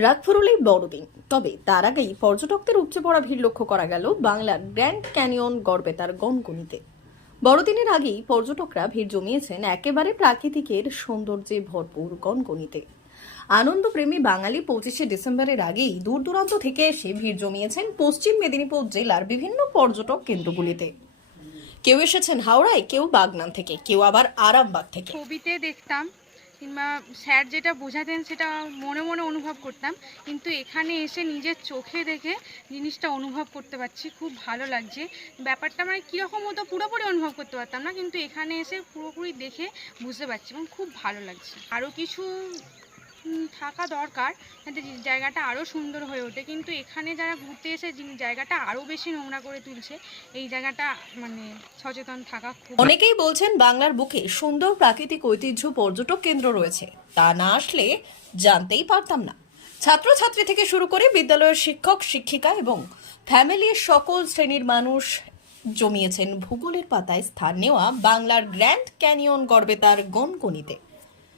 রাগ ফুরলেই বড়দিন, তবে তার আগেই পর্যটকদের উপচে পড়া ভিড় লক্ষ্য করা গেল বাংলার গ্র্যান্ড ক্যানিয়ন গড়বেতার গনগনিতে। বড়দিনের আগেই পর্যটকরা ভিড় জমিয়েছেন একেবারে প্রাকৃতিকের সৌন্দর্যে ভরপুর গনগনিতে। আনন্দপ্রেমী বাঙালি 25শে ডিসেম্বরের আগেই দূর দূরান্ত থেকে এসে ভিড় জমিয়েছেন পশ্চিম মেদিনীপুর জেলার বিভিন্ন পর্যটক কেন্দ্রগুলিতে। কেউ এসেছেন হাওড়ায়, কেউ বাগনান থেকে, কেউ আবার আরামবাগ থেকে। ছবিতে দেখতাম কিংবা স্যার যেটা বোঝাতেন সেটা মনে মনে অনুভব করতাম, কিন্তু এখানে এসে নিজের চোখে দেখে জিনিসটা অনুভব করতে পারছি। খুব ভালো লাগছে ব্যাপারটা। মানে কীরকম হতো পুরোপুরি অনুভব করতে পারতাম না, কিন্তু এখানে এসে পুরোপুরি দেখে বুঝতে পারছি এবং খুব ভালো লাগছে। আরও কিছু থাকা দরকার যাতে জায়গাটা আরও সুন্দর হয়ে ওঠে, কিন্তু এখানে যারা ঘুরতে এসে জায়গাটা আরও বেশি নোংরা করে তুলছে, এই জায়গাটা মানে সচেতন থাকা খুব। অনেকেই বলছেন বাংলার বুকে সুন্দর প্রাকৃতিক ঐতিহ্য পর্যটক কেন্দ্র রয়েছে, তা না আসলে জানতেই পারতাম না। ছাত্রছাত্রী থেকে শুরু করে বিদ্যালয়ের শিক্ষক শিক্ষিকা এবং ফ্যামিলির সকল শ্রেণীর মানুষ জমিয়েছেন ভূগোলের পাতায় স্থান নেওয়া বাংলার গ্র্যান্ড ক্যানিয়ন গড়বেতার গনগনিতে।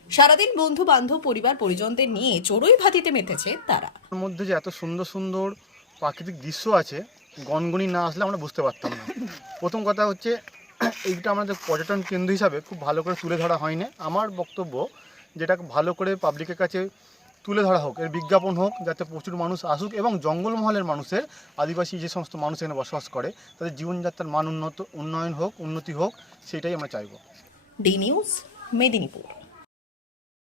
সারাদিন বন্ধু বান্ধব পরিবার পরিজনদের নিয়ে চড়ুই ভাতিতে মেতেছে তারা। এর মধ্যে যে এত সুন্দর সুন্দর প্রাকৃতিক দৃশ্য আছে, গনগনি না আসলে আমরা বুঝতে পারতাম না। প্রথম কথা হচ্ছে এইটা আমাদের পর্যটন কেন্দ্র হিসাবে খুব ভালো করে তুলে ধরা হয়নি। আমার বক্তব্য যেটা ভালো করে পাবলিকের কাছে তুলে ধরা হোক, এর বিজ্ঞাপন হোক, যাতে প্রচুর মানুষ আসুক এবং জঙ্গলমহলের মানুষের, আদিবাসী যে সমস্ত মানুষ এখানে বসবাস করে, তাদের জীবনযাত্রার মান উন্নয়ন হোক, উন্নতি হোক, সেটাই আমরা চাইব। D news, Medinipur.